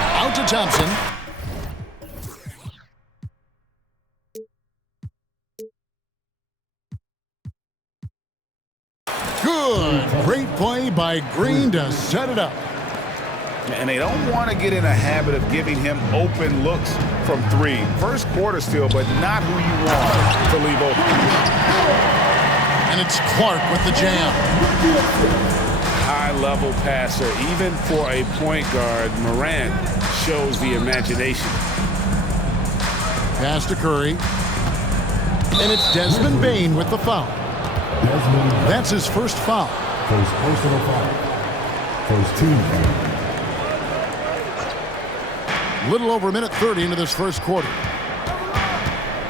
Out to Thompson. Good. Great play by Green to set it up. And they don't want to get in a habit of giving him open looks from three. First quarter still, but not who you want to leave open. And it's Clark with the jam. High-level passer. Even for a point guard, Morant shows the imagination. Pass to Curry. And it's Desmond Bane with the foul. That's his first foul. First personal foul. First team foul. Little over a minute 30 into this first quarter.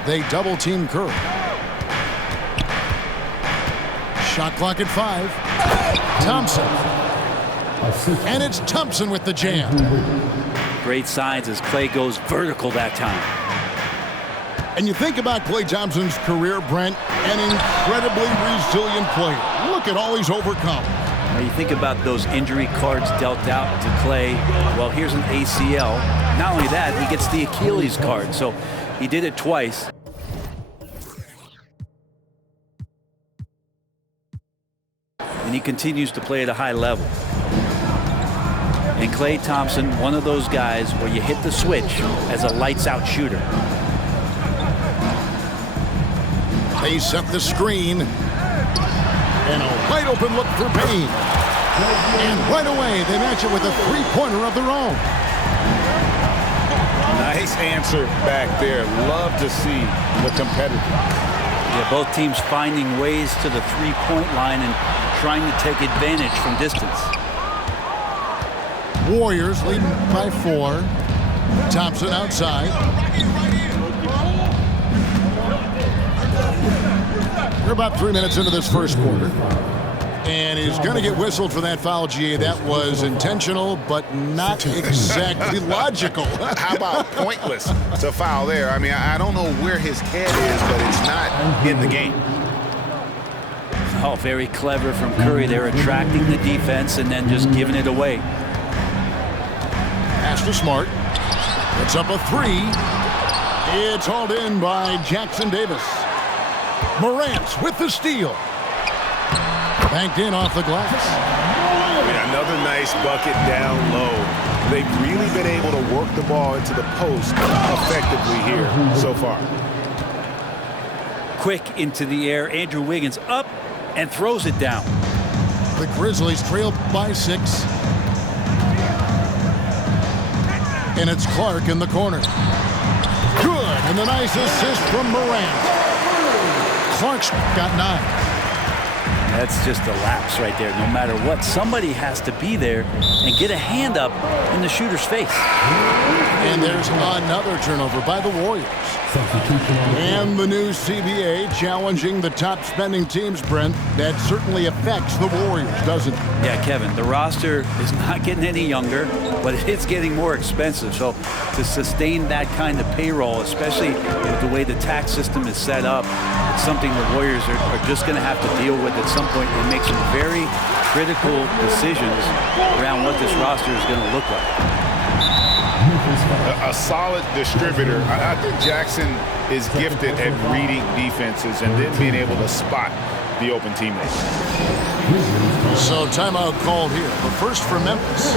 They double team Curry. Shot clock at 5. Thompson. And it's Thompson with the jam. Great signs as Klay goes vertical that time. And you think about Klay Thompson's career, Brent, an incredibly resilient player. Look at all he's overcome. Now you think about those injury cards dealt out to Klay. Well, here's an ACL. Not only that, he gets the Achilles card. So he did it twice. And he continues to play at a high level. And Klay Thompson, one of those guys where you hit the switch as a lights-out shooter. They set the screen. And a wide open look for Payne. And right away, they match it with a three-pointer of their own. Nice answer back there. Love to see the competitor. Yeah, both teams finding ways to the three-point line and trying to take advantage from distance. Warriors leading by 4. Thompson outside. We're about 3 minutes into this first quarter. And he's going to get whistled for that foul, GA. That was intentional, but not exactly logical. How about pointless to foul there? I mean, I don't know where his head is, but it's not in the game. Oh, very clever from Curry. They're attracting the defense and then just giving it away. Pass to Smart. It's up a 3. It's hauled in by Jackson Davis. Morant with the steal. Banked in off the glass. Another nice bucket down low. They've really been able to work the ball into the post effectively here so far. Quick into the air. Andrew Wiggins up and throws it down. The Grizzlies trail by 6. And it's Clark in the corner. Good. And the nice assist from Morant. Clark's got 9. That's just a lapse right there. No matter what, somebody has to be there and get a hand up in the shooter's face. And there's another turnover by the Warriors. And the new CBA challenging the top spending teams, Brent. That certainly affects the Warriors, doesn't it? Yeah, Kevin, the roster is not getting any younger, but it's getting more expensive. So to sustain that kind of payroll, especially with the way the tax system is set up, it's something the Warriors are just going to have to deal with at some point and make some very critical decisions around what this roster is going to look like. A solid distributor. I think Jackson is gifted at reading defenses and then being able to spot the open teammates. So timeout called here. The first for Memphis.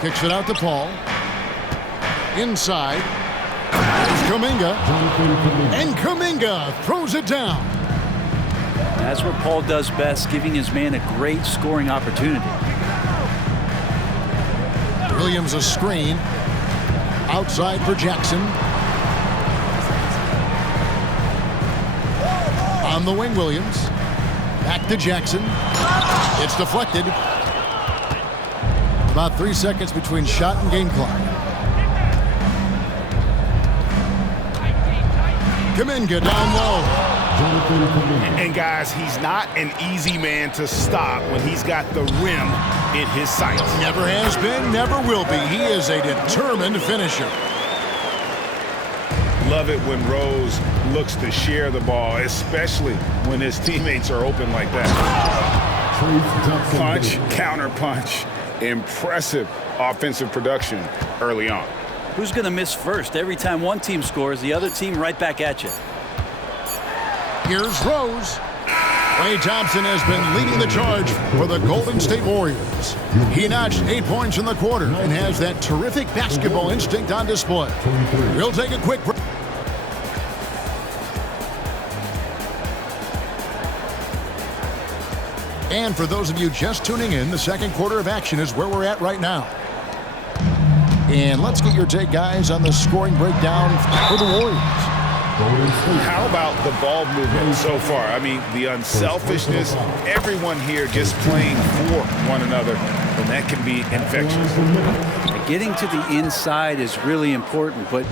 Kicks it out to Paul. Inside. There's Kuminga. And Kuminga throws it down. That's what Paul does best, giving his man a great scoring opportunity. Williams a screen. Outside for Jackson. On the wing, Williams. Back to Jackson. It's deflected. About 3 seconds between shot and game clock. Kuminga down low. And guys, he's not an easy man to stop when he's got the rim in his sights. Never has been, never will be. He is a determined finisher. Love it when Rose looks to share the ball, especially when his teammates are open like that. Punch, counter punch. Impressive offensive production early on. Who's going to miss first? Every time one team scores, the other team right back at you. Here's Rose. Klay Thompson has been leading the charge for the Golden State Warriors. He notched 8 points in the quarter and has that terrific basketball instinct on display. We'll take a quick break. And for those of you just tuning in, the second quarter of action is where we're at right now. And let's get your take, guys, on the scoring breakdown for the Warriors. How about the ball movement so far? I mean, the unselfishness, everyone here just playing for one another, and that can be infectious. Getting to the inside is really important, but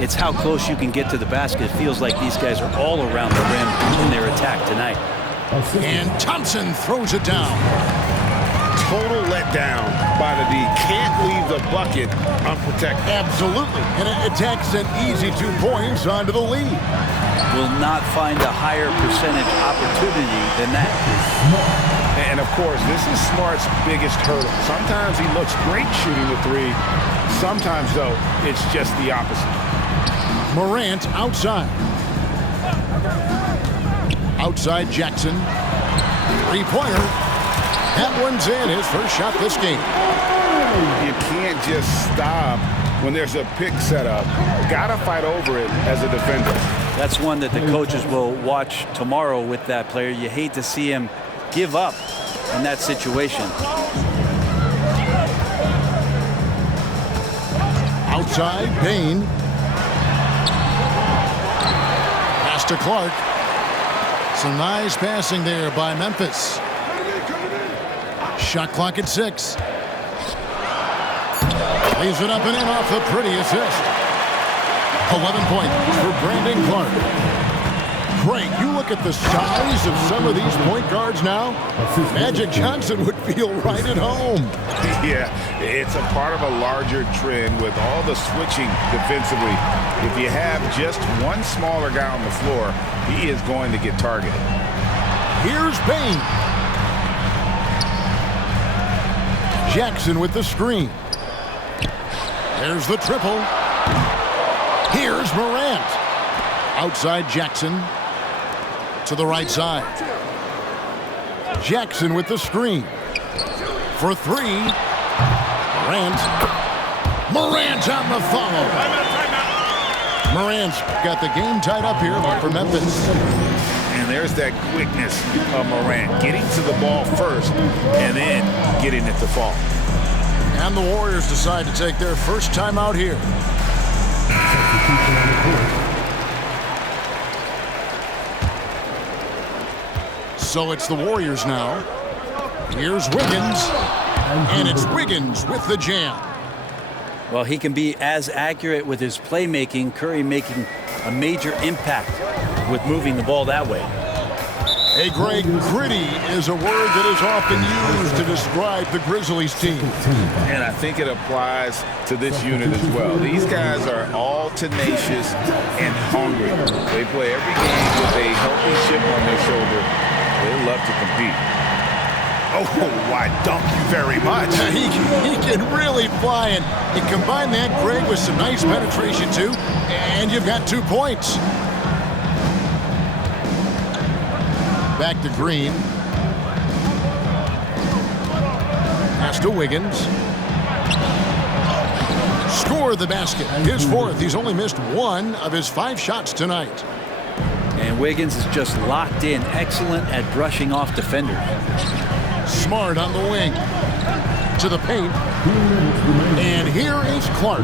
it's how close you can get to the basket. It feels like these guys are all around the rim in their attack tonight. And Thompson throws it down. Total letdown by the D. Can't leave the bucket unprotected. Absolutely. And it attacks an easy 2 points onto the lead. Will not find a higher percentage opportunity than that. And, of course, this is Smart's biggest hurdle. Sometimes he looks great shooting the three. Sometimes, though, it's just the opposite. Morant outside. Outside Jackson. Three-pointer. That one's in, his first shot this game. You can't just stop when there's a pick set up. Gotta fight over it as a defender. That's one that the coaches will watch tomorrow with that player. You hate to see him give up in that situation. Outside, Payne. Pass to Clark. Some nice passing there by Memphis. Shot clock at 6. Lays it up and in off the pretty assist. 11 points for Brandon Clark. Craig, you look at the size of some of these point guards now. Magic Johnson would feel right at home. Yeah, it's a part of a larger trend with all the switching defensively. If you have just one smaller guy on the floor, he is going to get targeted. Here's Payne. Jackson with the screen. There's the triple. Here's Morant. Outside Jackson. To the right side. Jackson with the screen. For three. Morant on the follow. Morant's got the game tied up here for Memphis. And there's that quickness of Morant. Getting to the ball first and then getting it to fall. And the Warriors decide to take their first time out here. So it's the Warriors now. Here's Wiggins. And it's Wiggins with the jam. Well, he can be as accurate with his playmaking. Curry making a major impact with moving the ball that way. Hey, Greg, gritty is a word that is often used to describe the Grizzlies team. And I think it applies to this unit as well. These guys are all tenacious and hungry. They play every game with a healthy chip on their shoulder. They love to compete. Oh, why, thank you very much. He can really fly, and you combine that, Greg, with some nice penetration, too, and you've got 2 points. Back to Green. Pass to Wiggins. Score the basket. His fourth. He's only missed 1 of his 5 shots tonight. And Wiggins is just locked in. Excellent at brushing off defenders. Smart on the wing. To the paint. And here is Clark.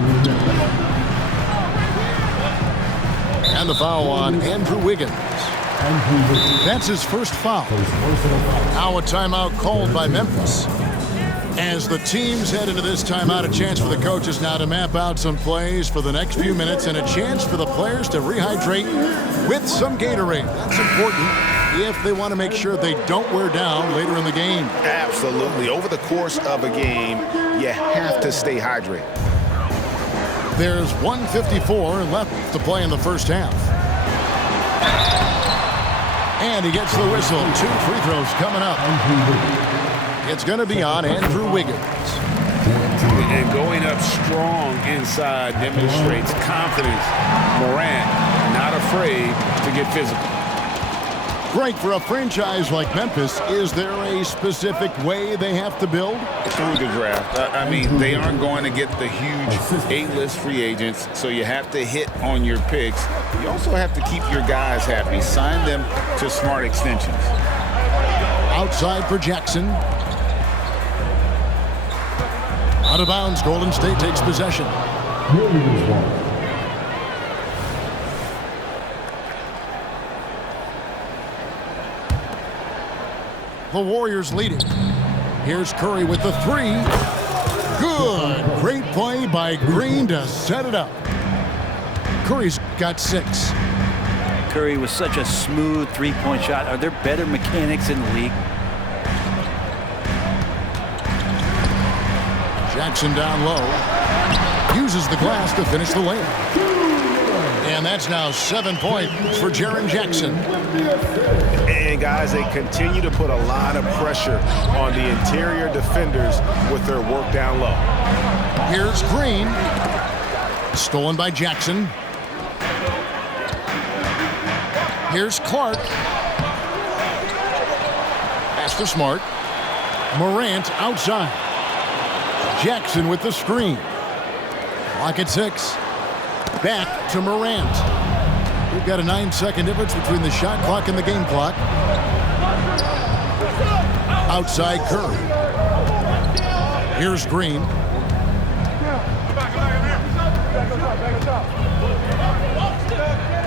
And the foul on Andrew Wiggins. That's his first foul. Now a timeout called by Memphis. As the teams head into this timeout, a chance for the coaches now to map out some plays for the next few minutes and a chance for the players to rehydrate with some Gatorade. That's important if they want to make sure they don't wear down later in the game. Absolutely. Over the course of a game, you have to stay hydrated. There's 1:54 left to play in the first half. And he gets the whistle. 2 free throws coming up. It's going to be on Andrew Wiggins. And going up strong inside demonstrates confidence. Morant not afraid to get physical. Great for a franchise like Memphis. Is there a specific way they have to build? Through the draft. I mean, they aren't going to get the huge A-list free agents, so you have to hit on your picks. You also have to keep your guys happy. Sign them to smart extensions. Outside for Jackson. Out of bounds, Golden State takes possession. The Warriors leading. Here's Curry with the 3. Good. Great play by Green to set it up. Curry's got 6. Curry was such a smooth three-point shot. Are there better mechanics in the league? Jackson down low. Uses the glass to finish the layup. And that's now 7 points for Jaren Jackson. And guys, they continue to put a lot of pressure on the interior defenders with their work down low. Here's Green. Stolen by Jackson. Here's Clark. Pass for Smart. Morant outside. Jackson with the screen. Clock at 6. Back to Morant. We've got a 9-second difference between the shot clock and the game clock. Outside Curry. Here's Green.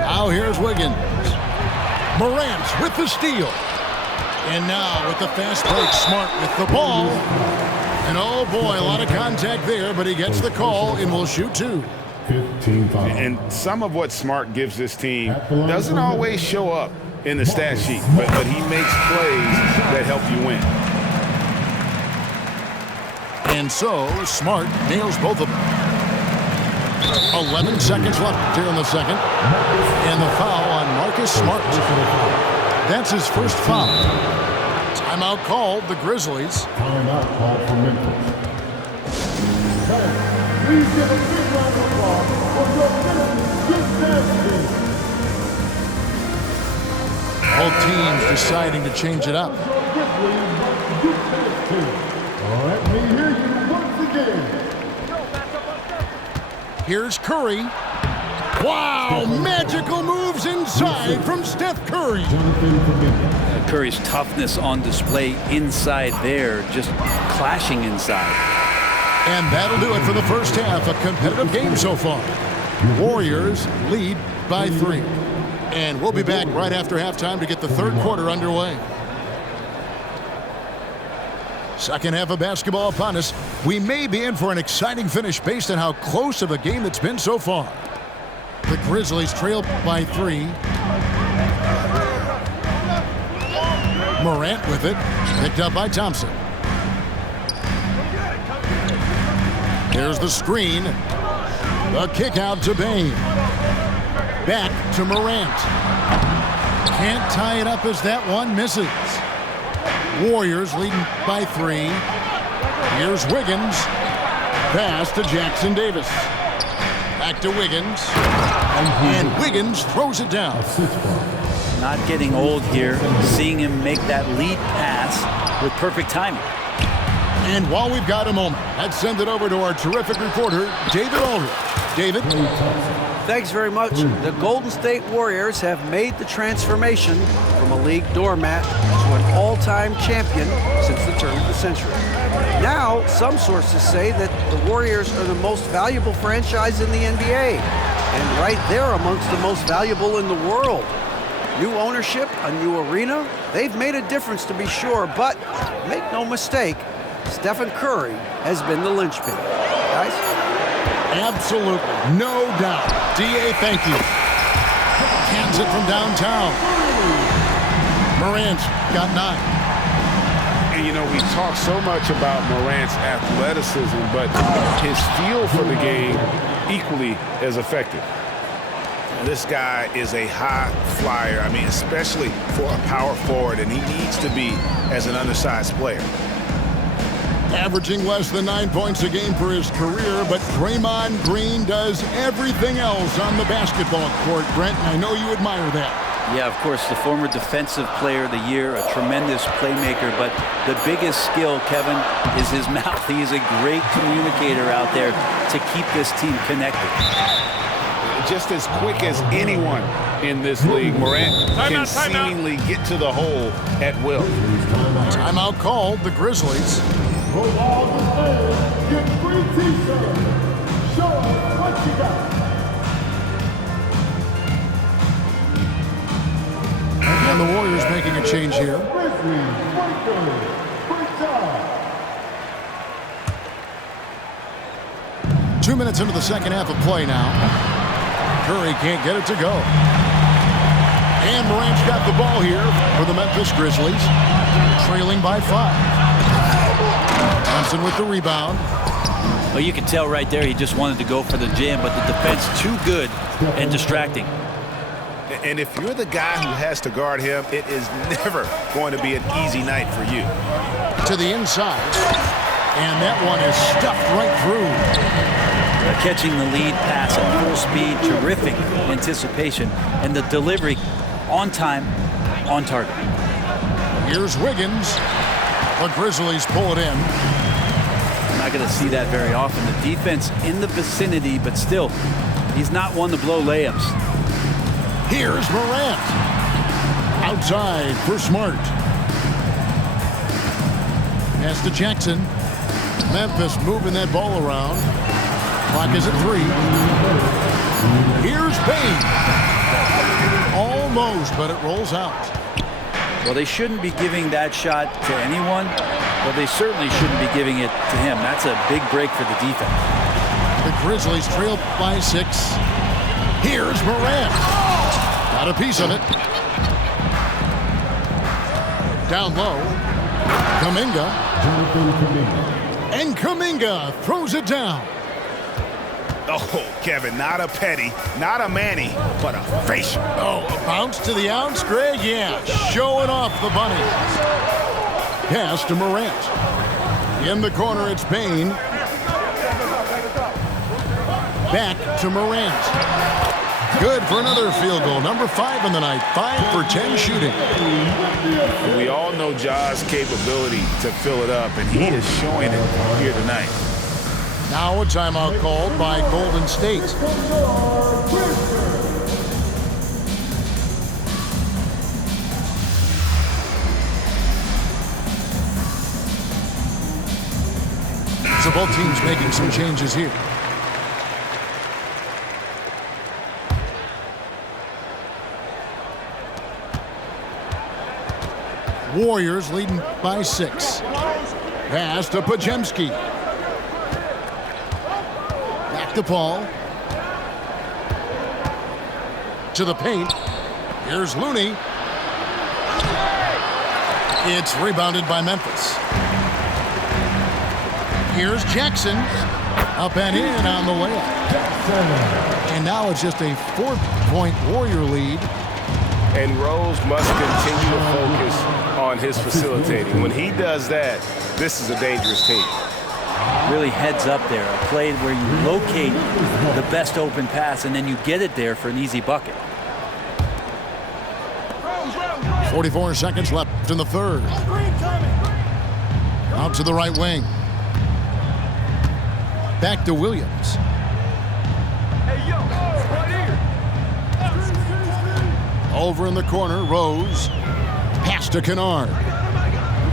Now here's Wiggins. Morant with the steal. And now with the fast break, Smart with the ball. And oh boy, a lot of contact there, but he gets the call and will shoot 2. 15 fouls. And some of what Smart gives this team doesn't always show up in the stat sheet, but he makes plays that help you win. And so Smart nails both of them. 11 seconds left here in the second. And the foul on Marcus Smart. That's his first foul. Timeout called, the Grizzlies. Timeout called for Memphis. Please give a big round of applause for your Memphis Grizzlies. Both teams deciding to change it up. Let me hear you once again. Here's Curry. Wow, magical moves inside from Steph Curry. Curry's toughness on display inside there, just clashing inside. And that'll do it for the first half. A competitive game so far. Warriors lead by 3. And we'll be back right after halftime to get the third quarter underway. Second half of basketball upon us. We may be in for an exciting finish based on how close of a game it's been so far. The Grizzlies trail by 3. Morant with it. Picked up by Thompson. Here's the screen. The kick out to Bane. Back to Morant. Can't tie it up as that one misses. Warriors leading by 3. Here's Wiggins. Pass to Jackson Davis. Back to Wiggins. And Wiggins throws it down. Not getting old here. Seeing him make that lead pass with perfect timing. And while we've got a moment, let's send it over to our terrific reporter, David Aldridge. David? Thanks very much. The Golden State Warriors have made the transformation from a league doormat to an all-time champion since the turn of the century. Now, some sources say that the Warriors are the most valuable franchise in the NBA, and right there amongst the most valuable in the world. New ownership, a new arena, they've made a difference to be sure, but make no mistake, Stephen Curry has been the linchpin. Guys? Absolutely. No doubt. D.A., thank you. Hands it from downtown. Morant got 9. And, you know, we talk so much about Morant's athleticism, but his feel for the game equally as effective. This guy is a high flyer. I mean, especially for a power forward, and he needs to be as an undersized player. Averaging less than 9 points a game for his career, but Draymond Green does everything else on the basketball court, Brent, and I know you admire that. Yeah, of course, the former Defensive Player of the Year, a tremendous playmaker, but the biggest skill, Kevin, is his mouth. He is a great communicator out there to keep this team connected. Just as quick as anyone in this league, Morant can seemingly get to the hole at will. Timeout called, the Grizzlies. For all the fans, get free t-shirts. Show us what you got. And the Warriors making a change here. Grizzlies, Lakers, free time. 2 minutes into the second half of play now. Curry can't get it to go. And Morant's got the ball here for the Memphis Grizzlies, trailing by 5. Thompson with the rebound. Well, you can tell right there he just wanted to go for the jam, but the defense too good and distracting. And if you're the guy who has to guard him, it is never going to be an easy night for you. To the inside. And that one is stuffed right through. Catching the lead pass at full speed, terrific anticipation, and the delivery on time, on target. Here's Wiggins. The Grizzlies pull it in. We're not going to see that very often. The defense in the vicinity, but still, he's not one to blow layups. Here's Morant. Outside for Smart. Pass to Jackson. Memphis moving that ball around. Clock is at 3. Here's Payne. Almost, but it rolls out. Well, they shouldn't be giving that shot to anyone, but they certainly shouldn't be giving it to him. That's a big break for the defense. The Grizzlies trail by 6. Here's Morant. Got a piece of it. Down low. Kuminga. And Kuminga throws it down. Oh, Kevin, not a Petty, not a Manny, but a facial. Oh, a bounce to the ounce, Greg? Yeah, showing off the bunny. Pass to Morant. In the corner, it's Payne. Back to Morant. Good for another field goal. Number 5 in the night. 5 for 10 shooting. We all know Ja's capability to fill it up, and he is showing it here tonight. Now a timeout called by Golden State. So both teams making some changes here. Warriors leading by 6. Pass to Podziemski. Back to Paul. To the paint. Here's Looney. It's rebounded by Memphis. Here's Jackson. Up and in on the layup. And now it's just a 4-point Warrior lead. And Rose must continue to focus on his facilitating. When he does that, this is a dangerous team. Really heads up there, a play where you locate the best open pass and then you get it there for an easy bucket. 44 seconds left in the third. Out to the right wing. Back to Williams. Over in the corner, Rose. Pass to Kennard.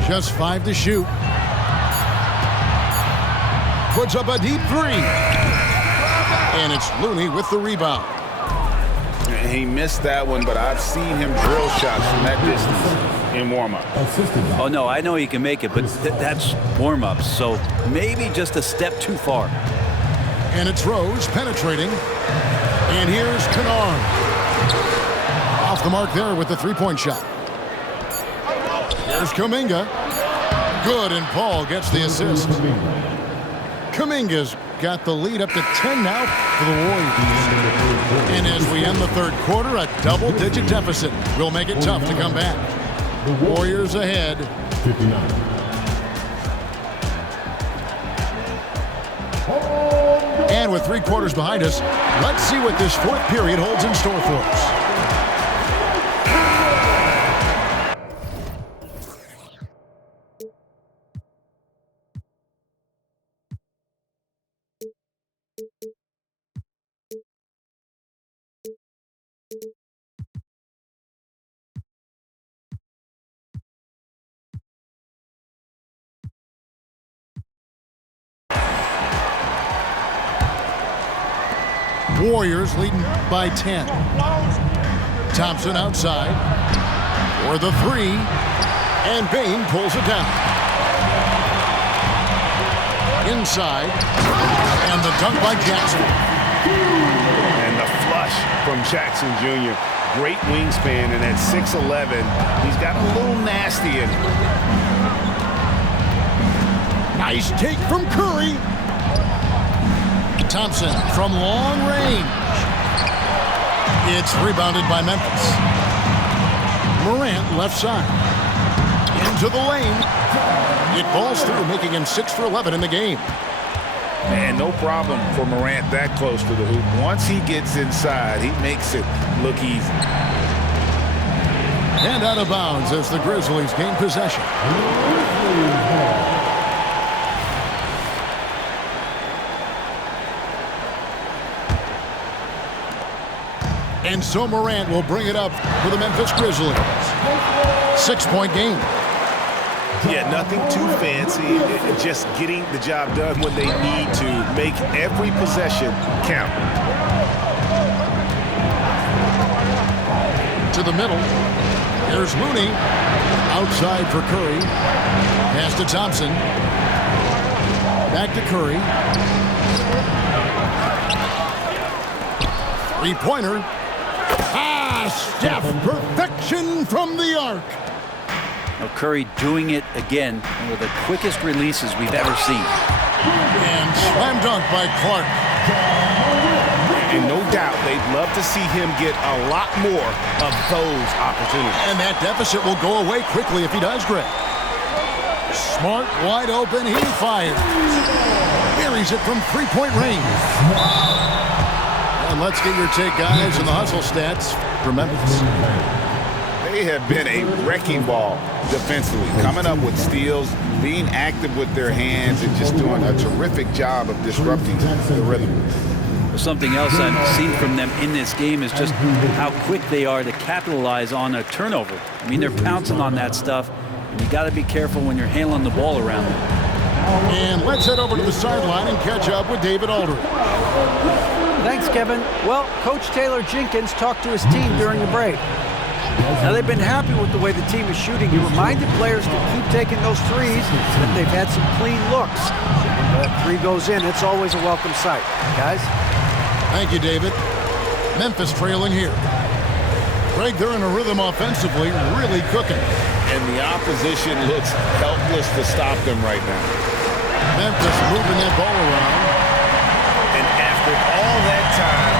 Just 5 to shoot. Puts up a deep 3. And it's Looney with the rebound. He missed that one, but I've seen him drill shots from that distance. in warm-up. Oh, no, I know he can make it, but that's warm-ups, so maybe just a step too far. And it's Rose penetrating. And here's Kennard. Off the mark there with the three-point shot. Here's Kuminga. Good, and Paul gets the assist. Kuminga's got the lead up to 10 now for the Warriors. And as we end the third quarter, a double-digit deficit will make it tough to come back. The Warriors ahead. 59. And with 3 quarters behind us, let's see what this fourth period holds in store for us. Warriors leading by 10. Thompson outside for the three, and Bane pulls it down. Inside, and the dunk by Jackson. And the flush from Jackson Jr. Great wingspan, and at 6'11", he's got a little nasty in him. Nice take from Curry. Thompson from long range. It's rebounded by Memphis. Morant left side. Into the lane. It falls through, making him 6 for 11 in the game. Man, no problem for Morant that close to the hoop. Once he gets inside, he makes it look easy. And out of bounds as the Grizzlies gain possession. And so Morant will bring it up for the Memphis Grizzlies. 6-point game. Yeah, nothing too fancy. Just getting the job done when they need to. Make every possession count. To the middle. Here's Looney. Outside for Curry. Pass to Thompson. Back to Curry. Three-pointer. Steph, perfection from the arc. Now Curry doing it again, one of the quickest releases we've ever seen. And slam dunk by Clark. And no doubt they'd love to see him get a lot more of those opportunities. And that deficit will go away quickly if he does, Greg. Smart, wide open, he fires. Buries it from three-point range. And let's get your take, guys, on the hustle stats for Memphis. They have been a wrecking ball defensively, coming up with steals, being active with their hands, and just doing a terrific job of disrupting the rhythm. Something else I've seen from them in this game is just how quick they are to capitalize on a turnover. I mean, they're pouncing on that stuff, and you got to be careful when you're handling the ball around them. And let's head over to the sideline and catch up with David Aldridge. Thanks, Kevin. Well, Coach Taylor Jenkins talked to his team during the break. Now, they've been happy with the way the team is shooting. He reminded players to keep taking those threes, that they've had some clean looks. When that three goes in, it's always a welcome sight. Guys? Thank you, David. Memphis trailing here. Greg, they're in a rhythm offensively, really cooking. And the opposition looks helpless to stop them right now. Memphis moving that ball around. And after all that time,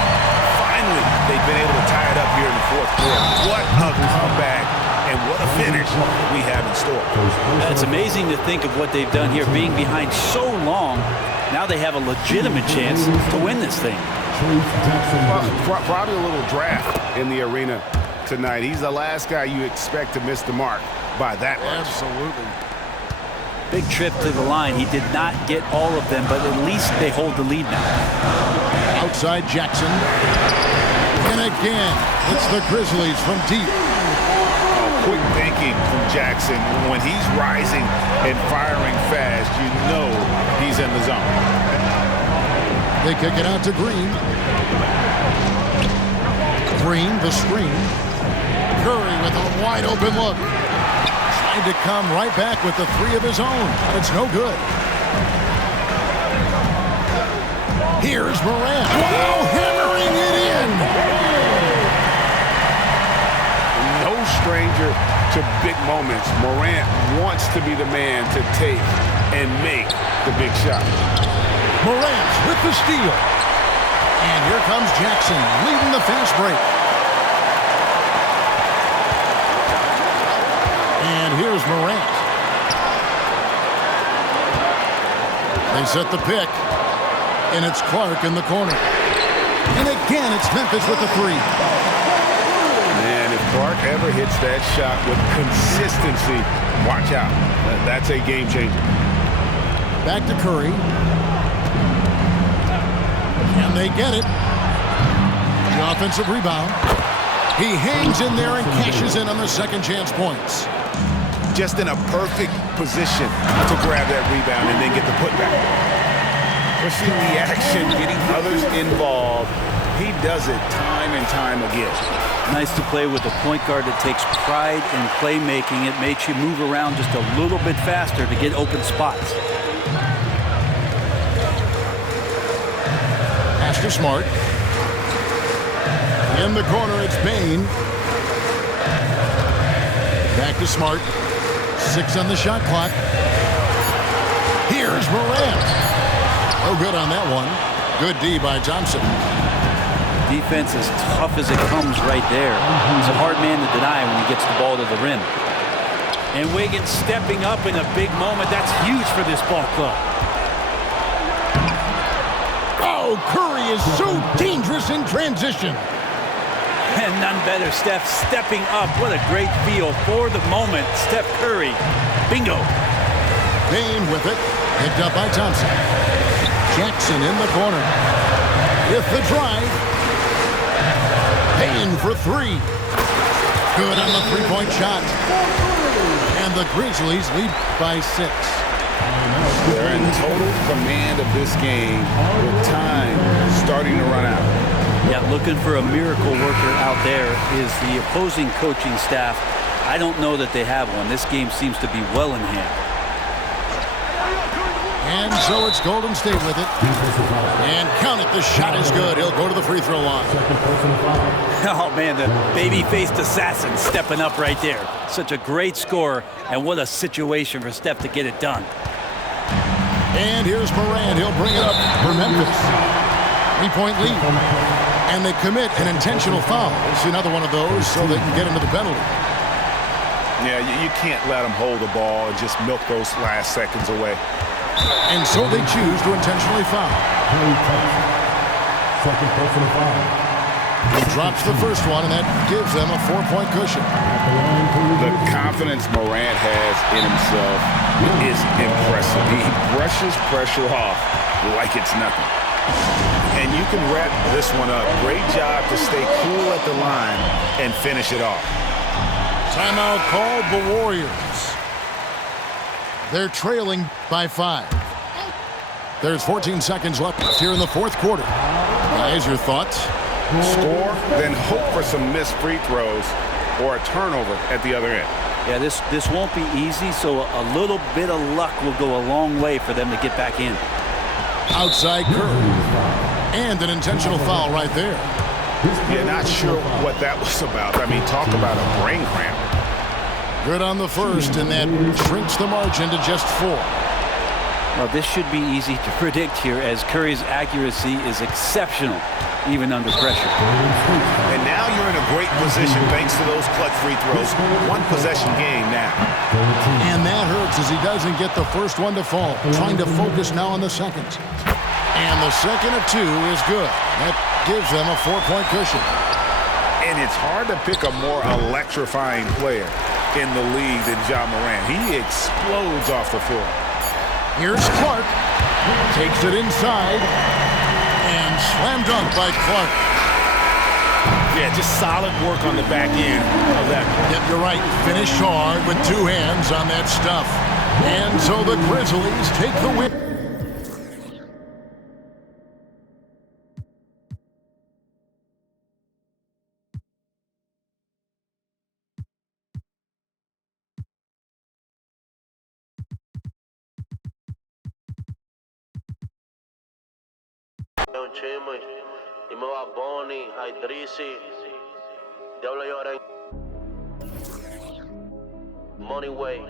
finally, they've been able to tie it up here in the fourth quarter. What a comeback and what a finish we have in store. It's amazing to think of what they've done here, being behind so long. Now they have a legitimate chance to win this thing. Well, probably a little draft in the arena tonight. He's the last guy you expect to miss the mark by that much. Absolutely. Big trip to the line. He did not get all of them, but at least they hold the lead now. Outside Jackson. And again, it's the Grizzlies from deep. Quick thinking from Jackson. When he's rising and firing fast, you know he's in the zone. They kick it out to Green. Green, the screen. Curry with a wide open look. tried to come right back with the three of his own, but it's no good. Here's Morant. Wow, hammering it in. No stranger to big moments. Morant wants to be the man to take and make the big shot. Morant with the steal. And here comes Jackson leading the fast break. And here's Morant. They set the pick. And it's Clark in the corner. And again, it's Memphis with the three. Man, if Clark ever hits that shot with consistency, watch out. That's a game changer. Back to Curry. And they get it. The offensive rebound. He hangs in there and cashes in on the second chance points. Just in a perfect position to grab that rebound and then get the putback. Pushing the action, getting others involved. He does it time and time again. Nice to play with a point guard that takes pride in playmaking. It makes you move around just a little bit faster to get open spots. Pass to Smart. In the corner, it's Bane. Back to Smart. 6 on the shot clock. Here's Morant. Oh, good on that one. Good D by Thompson. Defense as tough as it comes right there. He's a hard man to deny when he gets the ball to the rim. And Wiggins stepping up in a big moment. That's huge for this ball club. Oh, Curry is so dangerous in transition. And none better, Steph stepping up. What a great feel for the moment. Steph Curry. Bingo. Bane with it. Picked up by Thompson. Jackson in the corner. With the drive. Bane for three. Good on the three-point shot. And the Grizzlies lead by 6. They're in total command of this game with time starting to run out. Yeah, looking for a miracle worker out there is the opposing coaching staff. I don't know that they have one. This game seems to be well in hand. And so it's Golden State with it. And count it, the shot is good. He'll go to the free throw line. Oh, man, the baby-faced assassin stepping up right there. Such a great score, and what a situation for Steph to get it done. And here's Morant. He'll bring it up for Memphis. 3-point lead. And they commit an intentional foul. It's another one of those so they can get into the penalty. Yeah, you can't let them hold the ball and just milk those last seconds away. And so they choose to intentionally foul. Second personal foul. He drops the first one, and that gives them a 4-point cushion. The confidence Morant has in himself is impressive. He brushes pressure off like it's nothing. And you can wrap this one up. Great job to stay cool at the line and finish it off. Timeout called the Warriors. They're trailing by 5. There's 14 seconds left here in the fourth quarter. Guys, your thoughts? Score, then hope for some missed free throws or a turnover at the other end. Yeah, this won't be easy, so a little bit of luck will go a long way for them to get back in. Outside Curry. And an intentional foul right there. Yeah, not sure what that was about. I mean, talk about a brain cramp. Good on the first, and that shrinks the margin to just 4. Well, this should be easy to predict here as Curry's accuracy is exceptional, even under pressure. And now you're in a great position thanks to those clutch free throws. One possession game now. And that hurts as he doesn't get the first one to fall. Trying to focus now on the second. And the second of 2 is good. That gives them a 4-point cushion. And it's hard to pick a more electrifying player in the league than Ja Morant. He explodes off the floor. Here's Clark. Takes it inside. And slam dunk by Clark. Yeah, just solid work on the back end of that. Yep, you're right. Finished hard with 2 hands on that stuff. And so the Grizzlies take the win. Un chisme. Dime va Bonnie, Idrisi. Diablo llora en Money Way.